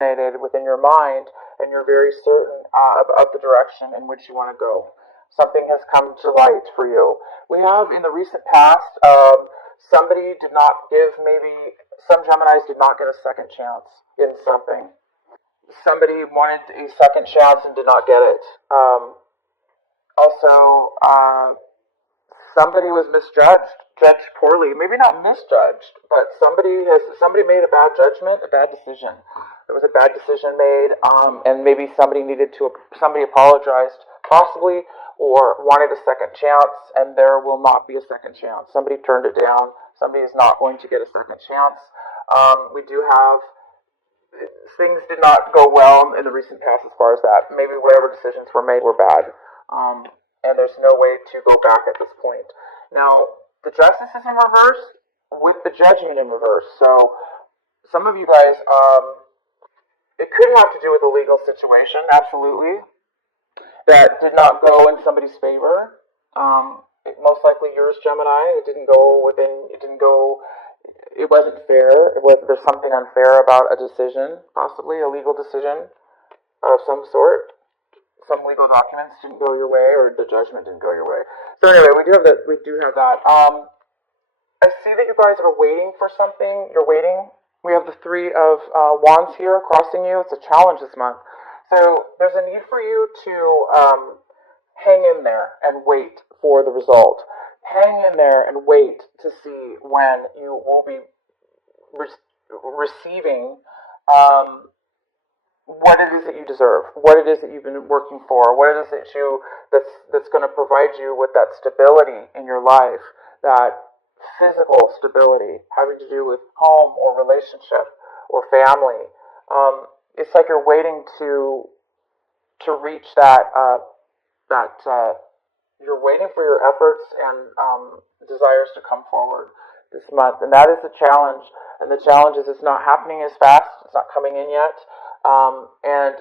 within your mind, and you're very certain of the direction in which you want to go. Something has come to light for you. We have in the recent past, somebody did not give, maybe some Geminis did not get a second chance in something. Somebody wanted a second chance and did not get it. Also, somebody was misjudged, judged poorly. Maybe not misjudged, but somebody made a bad judgment, a bad decision. There was a bad decision made, and maybe somebody apologized, possibly, or wanted a second chance, and there will not be a second chance. Somebody turned it down. Somebody is not going to get a second chance. We do have things did not go well in the recent past as far as that. Maybe whatever decisions were made were bad. And there's no way to go back at this point. Now, the justice is in reverse with the judgment in reverse. So, some of you guys, it could have to do with a legal situation, absolutely, that did not go in somebody's favor. Most likely yours, Gemini. It wasn't fair. There's something unfair about a decision, possibly a legal decision of some sort. Some legal documents didn't go your way, or the judgment didn't go your way. So anyway, we do have that. I see that you guys are waiting for something. You're waiting. We have the Three of Wands here crossing you. It's a challenge this month. So there's a need for you to hang in there and wait for the result. Hang in there and wait to see when you will be receiving what it is that you deserve, what it is that you've been working for, what it is that's going to provide you with that stability in your life, that physical stability having to do with home or relationship or family. It's like you're waiting to reach you're waiting for your efforts and desires to come forward this month, and that is the challenge. And the challenge is it's not happening as fast. It's not coming in yet, and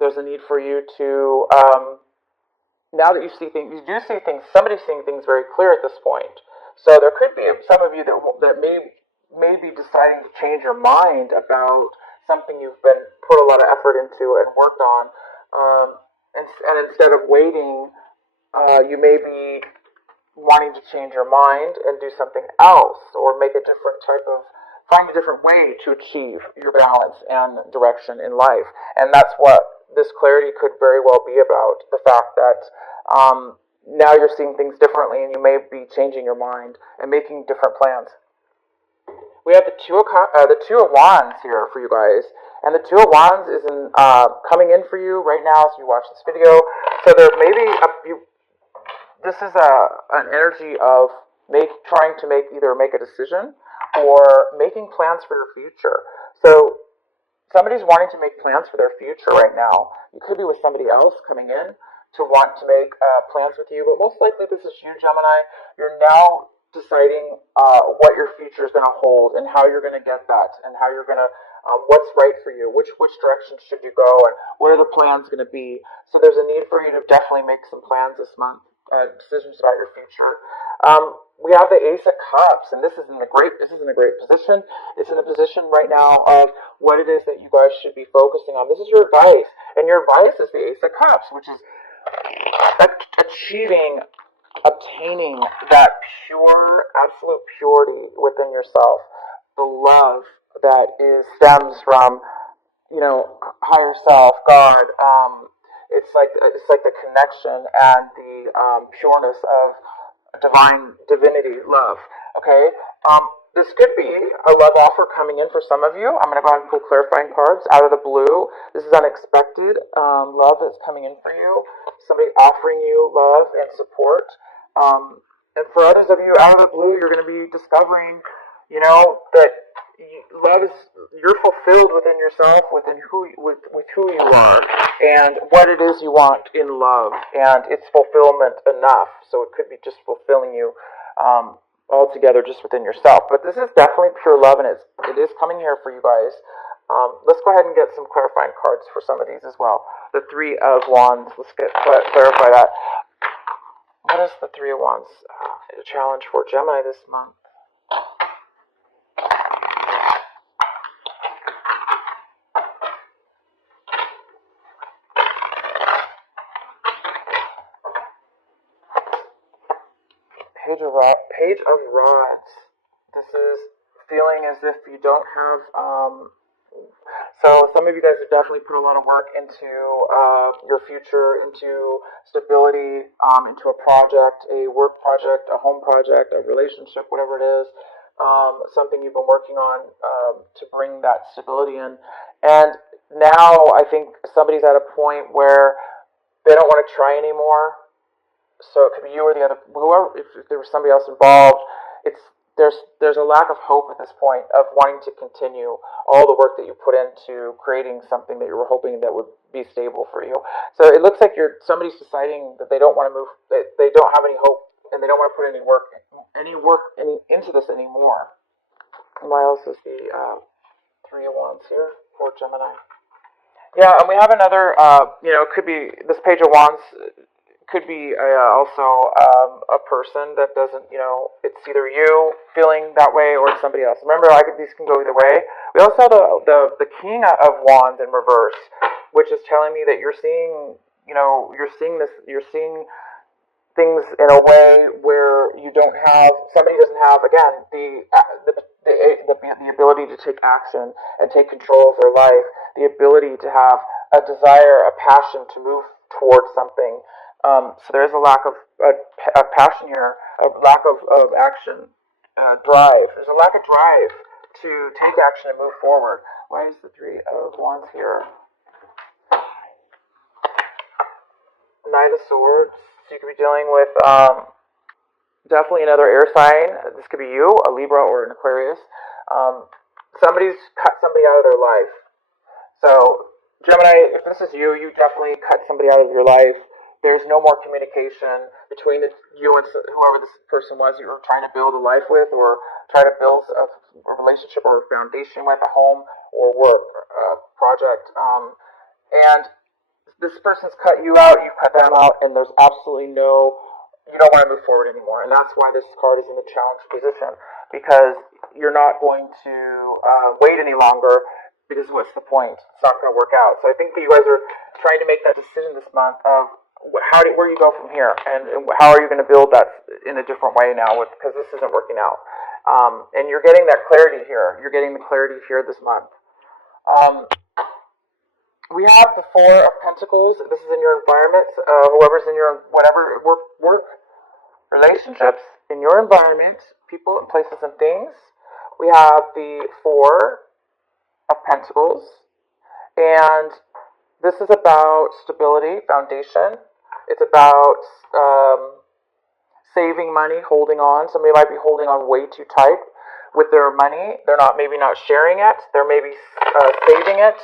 there's a need for you to now that you do see things. Somebody's seeing things very clear at this point. So there could be some of you that may be deciding to change your mind about something you've been put a lot of effort into and worked on. And instead of waiting, you may be wanting to change your mind and do something else, or find a different way to achieve your balance and direction in life. And that's what this clarity could very well be about. The fact that now you're seeing things differently, and you may be changing your mind and making different plans. We have the Two of Wands here for you guys, and the Two of Wands is coming in for you right now as you watch this video. So there may be this is an energy of trying to either make a decision or making plans for your future. So somebody's wanting to make plans for their future right now. You could be with somebody else coming in to want to make plans with you, but most likely this is you, Gemini. You're now deciding what your future is going to hold and how you're going to get that, and how you're going to what's right for you, which direction should you go, and what are the plans going to be. So there's a need for you to definitely make some plans this month, decisions about your future. We have the Ace of Cups, and this is in a great position. It's in a position right now of what it is that you guys should be focusing on. This is your advice, and your advice is the Ace of Cups, which is obtaining that pure, absolute purity within yourself, the love that stems from, higher self, God. It's like the connection and the pureness of divinity, love. Okay. This could be a love offer coming in for some of you. I'm going to go ahead and pull clarifying cards out of the blue. This is unexpected love that's coming in for you. Somebody offering you love and support. And for others of you, out of the blue, you're going to be discovering, that love is, you're fulfilled within yourself, with who you are, and what it is you want in love, and it's fulfillment enough. So it could be just fulfilling you altogether just within yourself. But this is definitely pure love, and it is coming here for you guys. Let's go ahead and get some clarifying cards for some of these as well. The Three of Wands. Let's clarify that. What is the Three of Wands challenge for Gemini this month? Page of Rods. This is feeling as if you don't have. So some of you guys have definitely put a lot of work into your future, into stability, into a project, a work project, a home project, a relationship, whatever it is. Something you've been working on to bring that stability in. And now I think somebody's at a point where they don't want to try anymore. So it could be you or the other, whoever. If there was somebody else involved, it's there's a lack of hope at this point of wanting to continue all the work that you put into creating something that you were hoping that would be stable for you. So it looks like somebody's deciding that they don't want to move, that they don't have any hope, and they don't want to put into this anymore. And why else is the Three of Wands here for Gemini? Yeah, and we have another. It could be this Page of Wands. Could be also a person that doesn't. It's either you feeling that way or it's somebody else. Remember, these can go either way. We also have the King of Wands in reverse, which is telling me that you're seeing. You're seeing things in a way where somebody doesn't have, again, the ability to take action and take control of their life, the ability to have a desire, a passion to move towards something. So there is a lack of a passion here, a lack of action, drive. There's a lack of drive to take action and move forward. Why is the Three of Wands here? Knight of Swords. So you could be dealing with definitely another air sign. This could be you, a Libra or an Aquarius. Somebody's cut somebody out of their life. So Gemini, if this is you, you definitely cut somebody out of your life. There's no more communication between you and whoever this person was you were trying to build a life with, or try to build a relationship or a foundation with, a home or work project. And this person's cut you out, you've cut them out, and there's absolutely you don't want to move forward anymore. And that's why this card is in the challenge position, because you're not going to wait any longer, because what's the point? It's not going to work out. So I think that you guys are trying to make that decision this month of where you go from here, and how are you going to build that in a different way now, because this isn't working out. And you're getting that clarity here. You're getting the clarity here this month. We have the Four of Pentacles. This is in your environment. Whoever's in your whatever work relationships in your environment, people and places and things. We have the Four of Pentacles, and this is about stability, foundation. It's about saving money, holding on. Somebody might be holding on way too tight with their money. They're maybe not sharing it. They're maybe saving it.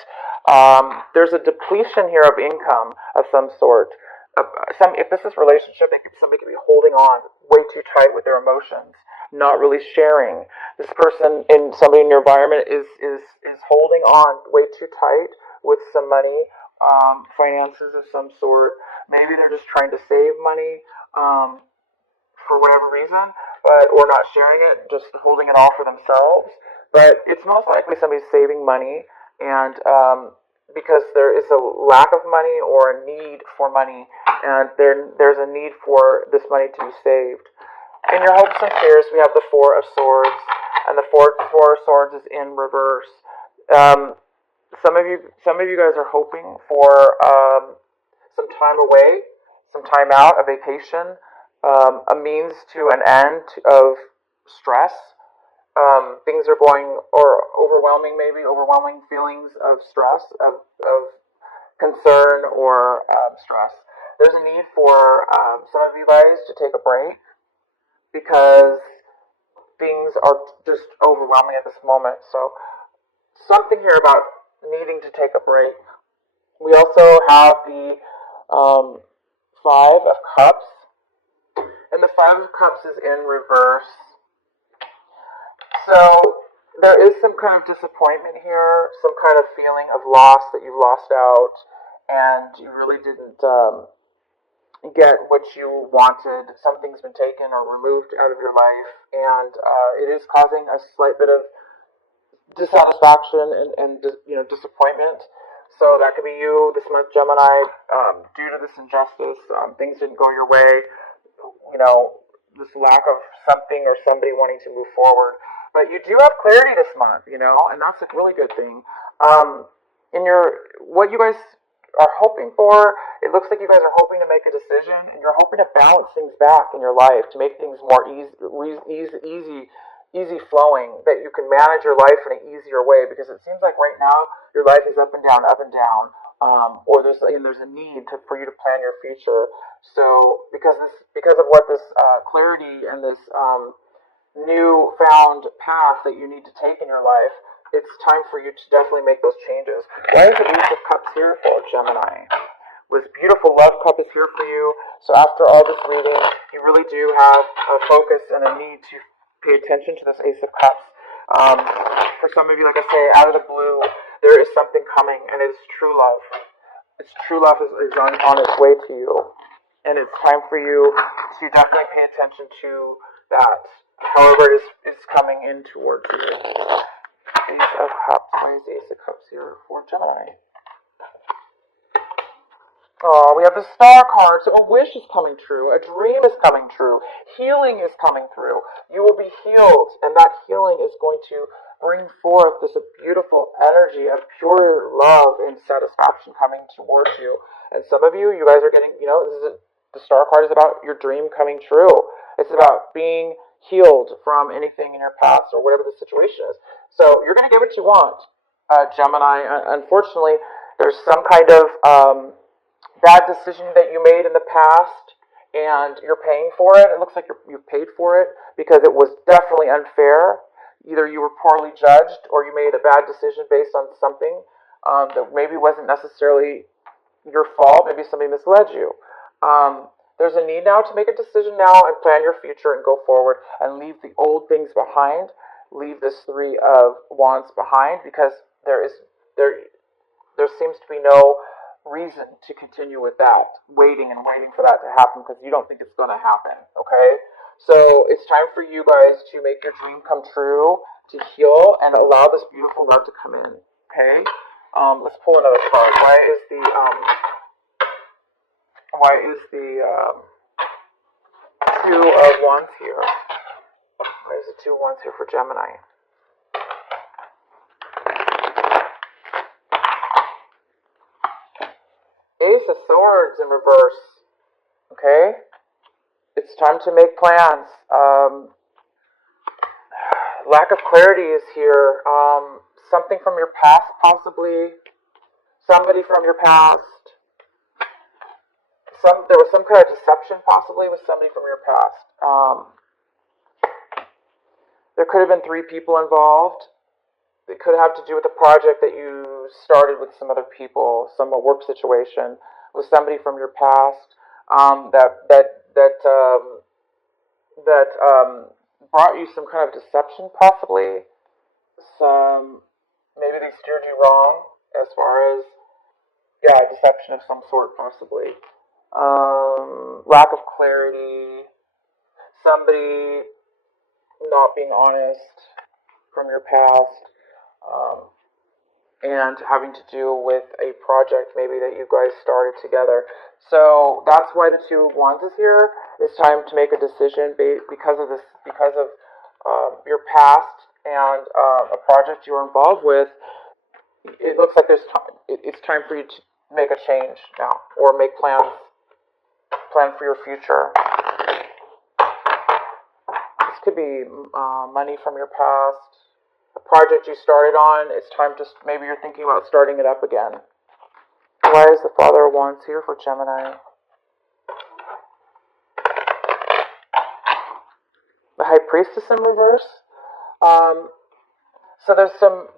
There's a depletion here of income of some sort. If this is relationship, somebody could be holding on way too tight with their emotions, not really sharing. This person, somebody in your environment is holding on way too tight with some money, finances of some sort. Maybe they're just trying to save money for whatever reason, or not sharing it, just holding it all for themselves. But it's most likely somebody's saving money, and because there is a lack of money or a need for money, and there's a need for this money to be saved. In your hopes and fears, we have the Four of Swords, and the Four of Swords is in reverse. Some of you guys are hoping for some time away, some time out, a vacation, a means to an end of stress. Things are going, or overwhelming feelings of stress, of concern, or stress. There's a need for some of you guys to take a break, because things are just overwhelming at this moment. So something here about needing to take a break. We also have the Five of Cups, and the Five of Cups is in reverse. So there is some kind of disappointment here, some kind of feeling of loss, that you've lost out and you really didn't get what you wanted. Something's been taken or removed out of your life, and it is causing a slight bit of dissatisfaction and disappointment. So that could be you this month, Gemini. Due to this injustice, things didn't go your way. this lack of something or somebody wanting to move forward. But you do have clarity this month, and that's a really good thing. In what you guys are hoping for, it looks like you guys are hoping to make a decision, and you're hoping to balance things back in your life to make things more easy flowing, that you can manage your life in an easier way, because it seems like right now your life is up and down, or there's a need for you to plan your future. So because of what this clarity and this new found path that you need to take in your life, it's time for you to definitely make those changes. Why is the Ace of Cups here for Gemini? This beautiful love cup is here for you. So after all this reading, you really do have a focus and a need to pay attention to this Ace of Cups. For some of you, like I say, out of the blue, there is something coming, and it is true love. It's true love is on its way to you. And it's time for you to definitely pay attention to that, however it is coming in towards you. Ace of Cups. Why is the Ace of Cups here for Gemini? Oh, we have the Star card. So a wish is coming true. A dream is coming true. Healing is coming through. You will be healed, and that healing is going to bring forth this beautiful energy of pure love and satisfaction coming towards you. And some of you guys are getting, the Star card is about your dream coming true. It's about being healed from anything in your past or whatever the situation is. So you're going to get what you want, Gemini. Unfortunately, there's some kind of bad decision that you made in the past, and you're paying for it. It looks like you've paid for it because it was definitely unfair. Either you were poorly judged, or you made a bad decision based on something that maybe wasn't necessarily your fault. Maybe somebody misled you. There's a need now to make a decision now and plan your future and go forward and leave the old things behind. Leave this Three of Wands behind, because there seems to be no reason to continue with that, waiting for that to happen, because you don't think it's going to happen. Okay, so it's time for you guys to make your dream come true, to heal, and allow this beautiful love to come in. Okay, let's pull another card. Why is the Two of Wands here? Why is the Two of Wands here for Gemini? Ace of Swords in reverse. Okay? It's time to make plans. Lack of clarity is here. Something from your past, possibly. Somebody from your past. There was some kind of deception, possibly, with somebody from your past. There could have been three people involved. It could have to do with a project that you started with some other people, some work situation with somebody from your past that brought you some kind of deception, possibly. Maybe they steered you wrong as far as deception of some sort, possibly. Lack of clarity, somebody not being honest from your past. And having to do with a project maybe that you guys started together. So that's why the Two of Wands is here. It's time to make a decision because of your past and a project you were involved with. It looks like it's time for you to make a change now, or make plan for your future. This could be money from your past. A project you started on, it's time to, maybe you're thinking about starting it up again. Why is the Father of Wands here for Gemini? The High Priestess in reverse. So there's some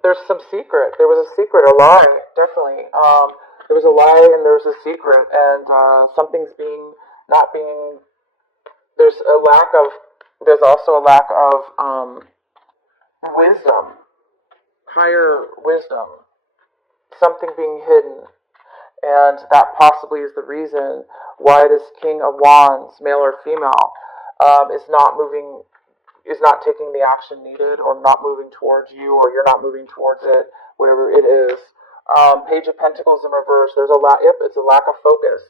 secret. There was a secret, a lie, definitely. There was a lie and there was a secret, and something's not being. There's also a lack of wisdom, higher wisdom, something being hidden, and that possibly is the reason why this King of Wands, male or female, is not taking the action needed, or not moving towards you, or you're not moving towards it, whatever it is. Page of Pentacles in reverse. It's a lack of focus.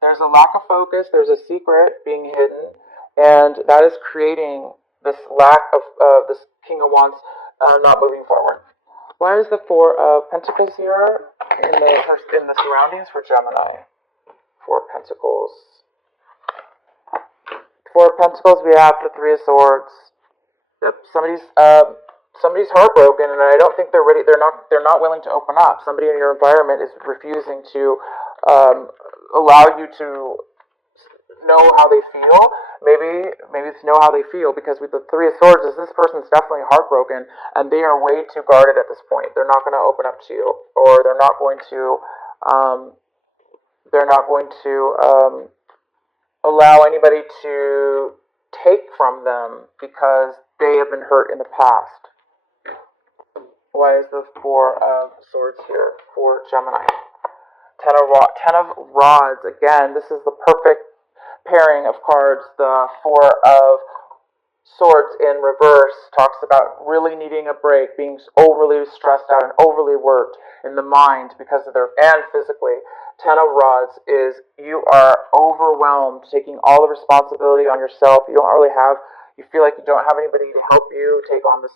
There's a lack of focus. There's a secret being hidden, And that is creating this lack of this King of Wands not moving forward. Why is the Four of Pentacles here in the surroundings for Gemini? Four of Pentacles. Four of Pentacles, we have the Three of Swords. Yep, somebody's heartbroken, and I don't think they're ready. They're not willing to open up. Somebody in your environment is refusing to allow you to know how they feel. Maybe it's know how they feel, because with the Three of Swords, this person's definitely heartbroken, and they are way too guarded at this point. They're not going to open up to you, or they're not going to allow anybody to take from them because they have been hurt in the past. Why is the Four of Swords here for Gemini? Ten of Rods. Again, this is the perfect pairing of cards. The Four of Swords in reverse talks about really needing a break, being overly stressed out and overly worked in the mind because of and physically. Ten of Rods is you are overwhelmed, taking all the responsibility on yourself. You feel like you don't have anybody to help you take on this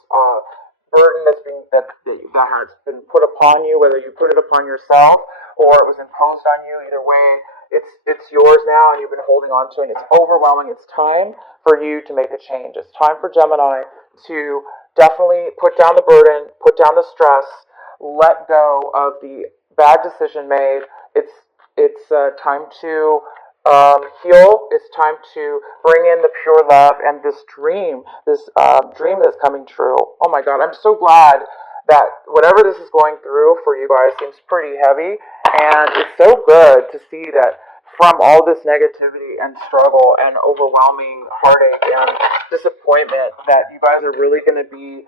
burden that has been put upon you, whether you put it upon yourself or it was imposed on you. Either way, it's yours now, and you've been holding on to it. It's overwhelming. It's time for you to make a change. It's time for Gemini to definitely put down the burden, put down the stress, let go of the bad decision made. It's time to heal. It's time to bring in the pure love and this dream that's coming true. Oh my God, I'm so glad that whatever this is going through for you guys seems pretty heavy, and it's so good to see that from all this negativity and struggle and overwhelming heartache and disappointment, that you guys are really going to be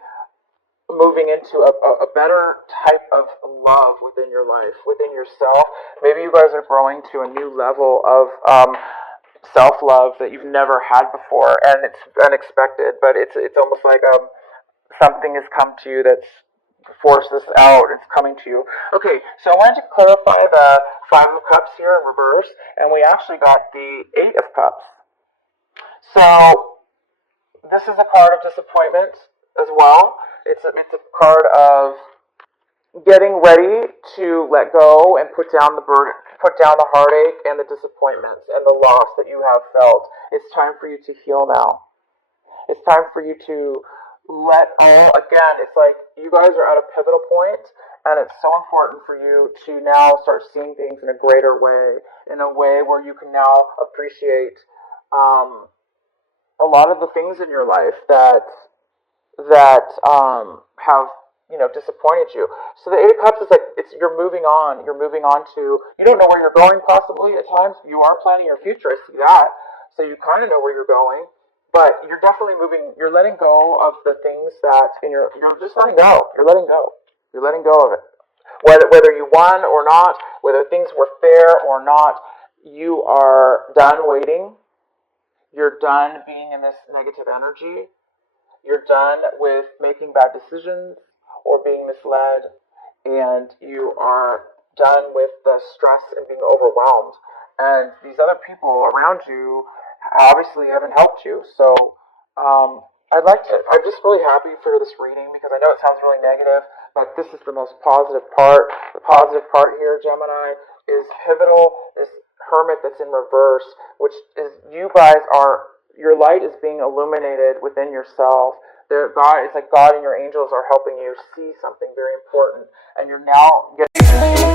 moving into a better type of love within your life, within yourself. Maybe you guys are growing to a new level of self-love that you've never had before, and it's unexpected, but it's almost like something has come to you that's forced this out. It's coming to you. Okay, so I wanted to clarify the Five of Cups here in reverse, and we actually got the Eight of Cups. So this is a card of disappointment as well. It's a card of getting ready to let go and put down the burden, put down the heartache and the disappointments and the loss that you have felt. It's time for you to heal now. It's time for you to let all, again, it's like you guys are at a pivotal point, and it's so important for you to now start seeing things in a greater way, in a way where you can now appreciate a lot of the things in your life that have disappointed you. So the Eight of Cups is like you're moving on. You're moving on to, you don't know where you're going possibly at times. You are planning your future. I see that. So you kind of know where you're going, but you're definitely moving. You're letting go of the things that you're just letting go. You're letting go. You're letting go of it. Whether you won or not, whether things were fair or not, you are done waiting. You're done being in this negative energy. You're done with making bad decisions or being misled, and you are done with the stress and being overwhelmed. And these other people around you obviously haven't helped you. So I'm just really happy for this reading, because I know it sounds really negative, but this is the most positive part. The positive part here, Gemini, is pivotal, this Hermit that's in reverse, which is your light is being illuminated within yourself. It's like God and your angels are helping you see something very important, and you're now getting